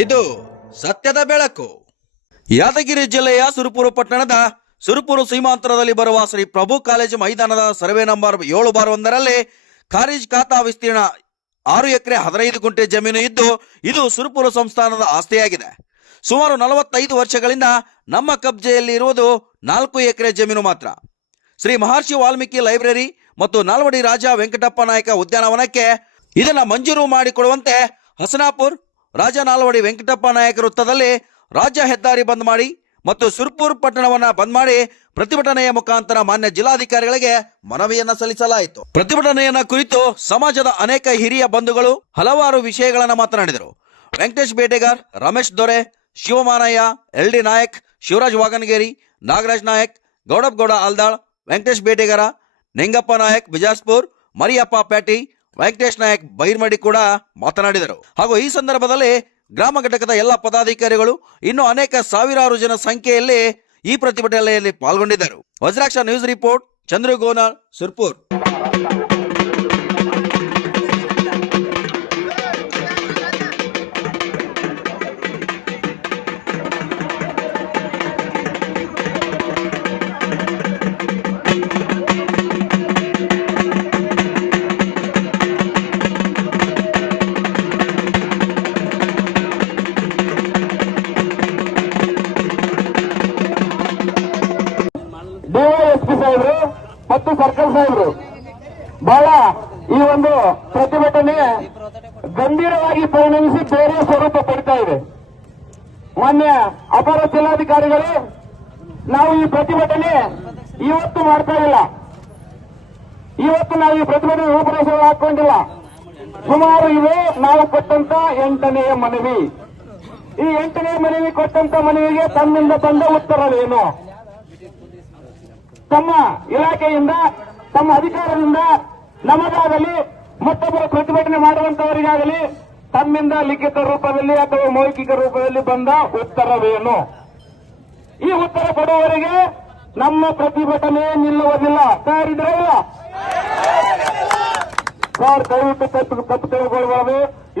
ಇದು ಸತ್ಯದ ಬೆಳಕು. ಯಾದಗಿರಿ ಜಿಲ್ಲೆಯ ಸುರಪುರ ಪಟ್ಟಣದ ಸುರಪುರ ಸೀಮಾಂತರದಲ್ಲಿ ಬರುವ ಶ್ರೀ ಪ್ರಭು ಕಾಲೇಜು ಮೈದಾನದ ಸರ್ವೆ ನಂಬರ್ ಏಳು ಬಾರ್ ಒಂದರಲ್ಲಿ ಖಾರಿಜ್ ಖಾತಾ ವಿಸ್ತೀರ್ಣ ಆರು ಎಕರೆ ಹದಿನೈದು ಗುಂಟೆ ಜಮೀನು ಇದ್ದು ಇದು ಸುರಪುರ ಸಂಸ್ಥಾನದ ಆಸ್ತಿಯಾಗಿದೆ. ಸುಮಾರು ನಲವತ್ತೈದು ವರ್ಷಗಳಿಂದ ನಮ್ಮ ಕಬ್ಜೆಯಲ್ಲಿ ಇರುವುದು ನಾಲ್ಕು ಎಕರೆ ಜಮೀನು ಮಾತ್ರ. ಶ್ರೀ ಮಹರ್ಷಿ ವಾಲ್ಮೀಕಿ ಲೈಬ್ರರಿ ಮತ್ತು ನಾಲ್ವಡಿ ರಾಜ ವೆಂಕಟಪ್ಪ ನಾಯಕ ಉದ್ಯಾನವನಕ್ಕೆ ಇದನ್ನ ಮಂಜೂರು ಮಾಡಿಕೊಡುವಂತೆ ಹಸನಾಪುರ್ ರಾಜ ನಾಲ್ವಡಿ ವೆಂಕಟಪ್ಪ ನಾಯಕ ವೃತ್ತದಲ್ಲಿ ರಾಜ್ಯ ಹೆದ್ದಾರಿ ಬಂದ್ ಮಾಡಿ ಮತ್ತು ಸುರ್ಪುರ್ ಪಟ್ಟಣವನ್ನ ಬಂದ್ ಮಾಡಿ ಪ್ರತಿಭಟನೆಯ ಮುಖಾಂತರ ಮಾನ್ಯ ಜಿಲ್ಲಾಧಿಕಾರಿಗಳಿಗೆ ಮನವಿಯನ್ನ ಸಲ್ಲಿಸಲಾಯಿತು. ಪ್ರತಿಭಟನೆಯನ್ನ ಕುರಿತು ಸಮಾಜದ ಅನೇಕ ಹಿರಿಯ ಬಂಧುಗಳು ಹಲವಾರು ವಿಷಯಗಳನ್ನ ಮಾತನಾಡಿದರು. ವೆಂಕಟೇಶ್ ಬೇಟೆಗಾರ್, ರಮೇಶ್ ದೊರೆ, ಶಿವಮಾನಯ್ಯ, ಎಲ್ ಡಿ ನಾಯಕ್, ಶಿವರಾಜ್ ವಾಗನಗೇರಿ, ನಾಗರಾಜ್ ನಾಯಕ್, ಗೌಡಪ್ಗೌಡ ಆಲ್ದಾಳ್, ವೆಂಕಟೇಶ್ ಬೇಟೆಗಾರ, ನಿಂಗಪ್ಪ ನಾಯಕ್ ಬಿಜಾಸ್ಪುರ್ ಮರಿಯಪ್ಪ ಪ್ಯಾಟಿ ವೆಂಕಟೇಶ್ ನಾಯಕ್ ಬೈರ್ಮಡಿ ಕೂಡ ಮಾತನಾಡಿದರು. ಹಾಗೂ ಈ ಸಂದರ್ಭದಲ್ಲಿ ಗ್ರಾಮ ಘಟಕದ ಎಲ್ಲ ಪದಾಧಿಕಾರಿಗಳು ಇನ್ನು ಅನೇಕ ಸಾವಿರಾರು ಜನ ಸಂಖ್ಯೆಯಲ್ಲಿ ಈ ಪ್ರತಿಭಟನೆಯಲ್ಲಿ ಪಾಲ್ಗೊಂಡಿದ್ದರು. Vajraksha news report, Chandragonal, Surpur. ಮತ್ತು ಸರ್ಕಲ್ ಸಾಹೇಬರು. ಬಹಳ ಈ ಒಂದು ಪ್ರತಿಭಟನೆ ಗಂಭೀರವಾಗಿ ಪರಿಣಮಿಸಿ ಬೇರೆ ಸ್ವರೂಪ ಪಡಿತಾ ಇದೆ. ಮಾನ್ಯ ಅಪರ ಜಿಲ್ಲಾಧಿಕಾರಿಗಳು, ನಾವು ಈ ಪ್ರತಿಭಟನೆ ಇವತ್ತು ಮಾಡ್ತಾ ಇಲ್ಲ. ಇವತ್ತು ನಾವು ಈ ಪ್ರತಿಭಟನೆ ರೂಪರೇಷೆ ಹಾಕೊಂಡಿಲ್ಲ ಸುಮಾರು ಇವೆ ನಾವು ಕೊಟ್ಟಂತ ಎಂಟನೆಯ ಮನವಿ. ಈ ಎಂಟನೇ ಮನವಿ ಕೊಟ್ಟಂತ ಮನವಿಗೆ ತಮ್ಮಿಂದ ತಂದ ಉತ್ತರವೇನು ತಮ್ಮ ಇಲಾಖೆಯಿಂದ, ತಮ್ಮ ಅಧಿಕಾರದಿಂದ ನಮಗಾಗಲಿ, ಮತ್ತೊಬ್ಬರ ಪ್ರತಿಭಟನೆ ಮಾಡುವಂತವರಿಗಾಗಲಿ, ತಮ್ಮಿಂದ ಲಿಖಿತ ರೂಪದಲ್ಲಿ ಅಥವಾ ಮೌಖಿಕ ರೂಪದಲ್ಲಿ ಬಂದ ಉತ್ತರವೇನು? ಈ ಉತ್ತರ ಕೊಡುವವರಿಗೆ ನಮ್ಮ ಪ್ರತಿಭಟನೆ ನಿಲ್ಲುವುದಿಲ್ಲ. ತಯಾರಿದ್ರೆ ಇಲ್ಲ ಸರ್, ದಯವಿಟ್ಟು ತಪ್ಪು ತಪ್ಪು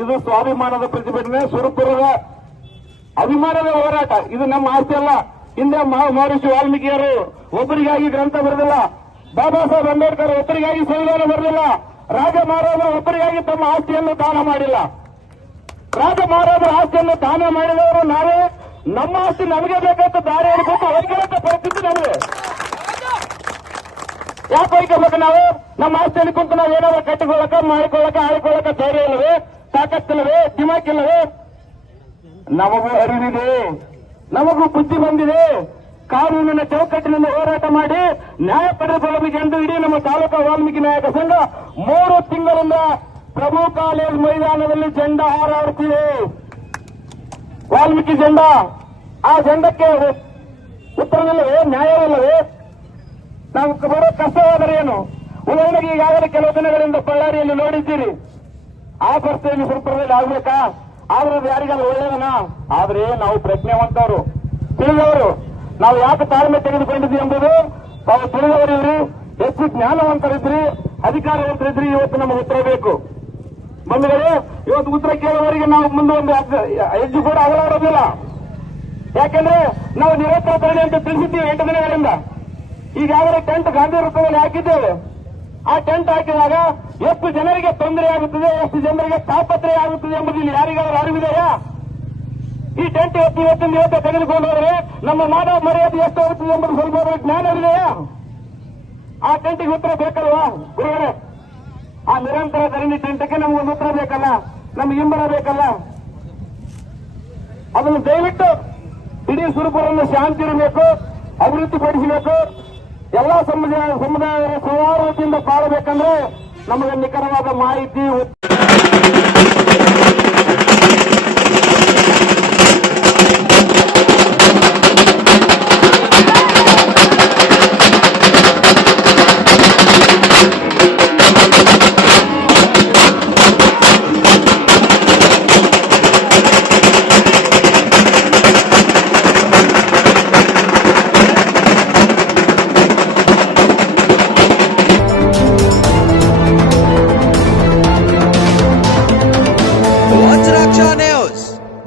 ಇದು ಸ್ವಾಭಿಮಾನದ ಪ್ರತಿಭಟನೆ, ಸುರಪುರದ ಅಭಿಮಾನದ ಹೋರಾಟ. ಇದು ನಮ್ಮ ಆಸ್ತಿ ಅಲ್ಲ. ಹಿಂದೆ ಮಹಾ- ಮಹರ್ಷಿ ವಾಲ್ಮೀಕಿಯರು ಒಬ್ಬರಿಗಾಗಿ ಗ್ರಂಥ ಬರೆದಿಲ್ಲ. ಬಾಬಾ ಸಾಹೇಬ್ ಅಂಬೇಡ್ಕರ್ ಒಬ್ಬರಿಗಾಗಿ ಸಂವಿಧಾನ ಬರೆದಿಲ್ಲ. ರಾಜ ಮಹಾರಾಜರು ಒಬ್ಬರಿಗಾಗಿ ತಮ್ಮ ಆಸ್ತಿಯನ್ನು ದಾನ ಮಾಡಿಲ್ಲ. ರಾಜ ಮಹಾರಾಜರ ಆಸ್ತಿಯನ್ನು ದಾನ ಮಾಡಿದವರು ನಾವೇ. ನಮ್ಮ ಆಸ್ತಿ ನಮಗೆ ಬೇಕಂತ ದಾರಿ ಕೊಟ್ಟು ಹೊರಗಿರಂತ ಪರಿಸ್ಥಿತಿ ನಮಗೆ. ಯಾಕೆ ಹೋಯ್ಕೋಬೇಕು ನಾವು? ನಮ್ಮ ಆಸ್ತಿಯಲ್ಲಿ ಕುಂತು ನಾವು ಏನಾದ್ರು ಕಟ್ಟಿಕೊಳ್ಳಕ, ಮಾಡಿಕೊಳ್ಳಕ ಆಡಿಕೊಳ್ಳಕ ಧೈರ್ಯ ಇಲ್ಲವೇ? ತಾಕತ್ತಿಲ್ಲವೇ? ದಿಮಾಕಿಲ್ಲವೇ? ನಮಗೂ ಅರಿವಿದೆ. ನಮಗೂ ಬುದ್ಧಿ ಬಂದಿದೆ. ಕಾನೂನಿನ ಚೌಕಟ್ಟಿನಿಂದ ಹೋರಾಟ ಮಾಡಿ ನ್ಯಾಯ ಪಡೆದುಕೊಳ್ಳಬೇಕೆಂದು ಇಡೀ ನಮ್ಮ ತಾಲೂಕಾ ವಾಲ್ಮೀಕಿ ನಾಯಕ ಸಂಘ ಮೂರು ತಿಂಗಳಿಂದ ಪ್ರಭು ಕಾಲೇಜ್ ಮೈದಾನದಲ್ಲಿ ಜೆಂಡ ಹಾರಾಡುತ್ತಿದೆ. ವಾಲ್ಮೀಕಿ ಜೆಂಡ, ಆ ಜೆಂಡಕ್ಕೆ ಉತ್ತರವಿಲ್ಲವೇ, ನ್ಯಾಯವಿಲ್ಲವೇ? ನಾವು ಬರೋ ಕಷ್ಟವಾದರೆ ಏನು? ಉದಾಹರಣೆಗೆ ಈಗಾಗಲೇ ಕೆಲವು ದಿನಗಳಿಂದ ಬಳ್ಳಾರಿಯಲ್ಲಿ ನೋಡಿದ್ದೀರಿ. ಆ ಪರಿಸ್ಥಿತಿಯಲ್ಲಿ ಸ್ವಲ್ಪದಲ್ಲಿ ಆಗ್ಬೇಕಾ? ಆದ್ರೆ ಅದು ಯಾರಿಗಾದ್ರೂ ಒಳ್ಳೆಯದನ ಆದ್ರೆ ನಾವು ಪ್ರಜ್ಞಾವಂತವರು. ತಿಳಿದವರು. ನಾವು ಯಾಕೆ ತಾಳ್ಮೆ ತೆಗೆದುಕೊಂಡಿದ್ವಿ ಎಂಬುದು ತಾವು ತಿಳಿದವರಿದ್ರಿ ಹೆಚ್ಚು ಜ್ಞಾನವಂತರಿದ್ರಿ, ಅಧಿಕಾರವಂತರಿದ್ರಿ, ಇವತ್ತು ನಮಗೆ ಉತ್ತರ ಬೇಕು. ಬಂಧುಗಳು, ಇವತ್ತು ಉತ್ತರ ಕೇಳುವವರಿಗೆ ನಾವು ಮುಂದೆ ಒಂದು ಹೆಜ್ಜೆ ಕೂಡ ಅಗಲಾಡೋದಿಲ್ಲ. ಯಾಕೆಂದ್ರೆ ನಾವು ನಿರಂತರ ಅಂತ ತಿಳಿಸಿದ್ದೀವಿ ಎಂಟು ದಿನಗಳಿಂದ. ಈಗಾಗಲೇ ಟೆಂಟ್ ಗಾಂಧಿ ರೂಪದಲ್ಲಿ ಹಾಕಿದ್ದೇವೆ. ಆ ಟೆಂಟ್ ಹಾಕಿದಾಗ ಎಷ್ಟು ಜನರಿಗೆ ತೊಂದರೆ ಆಗುತ್ತದೆ, ಎಷ್ಟು ಜನರಿಗೆ ತಾಪತ್ರೆಯ ಆಗುತ್ತದೆ ಎಂಬುದು ಇಲ್ಲಿ ಯಾರಿಗಾದ್ರೂ ಅರಿವಿದೆಯಾ ಈ ಟೆಂಟ್ ಎತ್ತಿ ಇವತ್ತಿನ ಇವತ್ತು ತೆಗೆದುಕೊಂಡು ಹೋದರೆ ನಮ್ಮ ಮಾನವ ಮರ್ಯಾದೆ ಎಷ್ಟು ಆಗುತ್ತದೆ ಎಂಬುದು ಸ್ವಲ್ಪ ಜ್ಞಾನವಿದೆಯಾ? ಆ ಟೆಂಟಿಗೆ ಉತ್ತರ ಬೇಕಲ್ವಾ, ಗುರುಗಳೇ? ಆ ನಿರಂತರ ಧರಣಿ ಟೆಂಟಕ್ಕೆ ನಮಗೊಂದು ಉತ್ತರ ಬೇಕಲ್ಲ, ನಮ್ಗೆ ಹಿಂಬರ ಬೇಕಲ್ಲ? ಅದನ್ನು ದಯವಿಟ್ಟು ಇಡೀ ಸುರಪುರನ್ನು ಶಾಂತಿ ಇರಬೇಕು ಅಭಿವೃದ್ಧಿ ಪಡಿಸಬೇಕು ಎಲ್ಲಾ ಸಮುದಾಯ ಸಮುದಾಯದ ಸೌಹಾರ್ದತೆಯಿಂದ ಬಾಳಬೇಕಂದ್ರೆ ನಮಗೆ ನಿಖರವಾದ ಮಾಹಿತಿ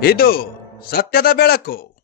ಇದು ಸತ್ಯದ ಬೆಳಕು.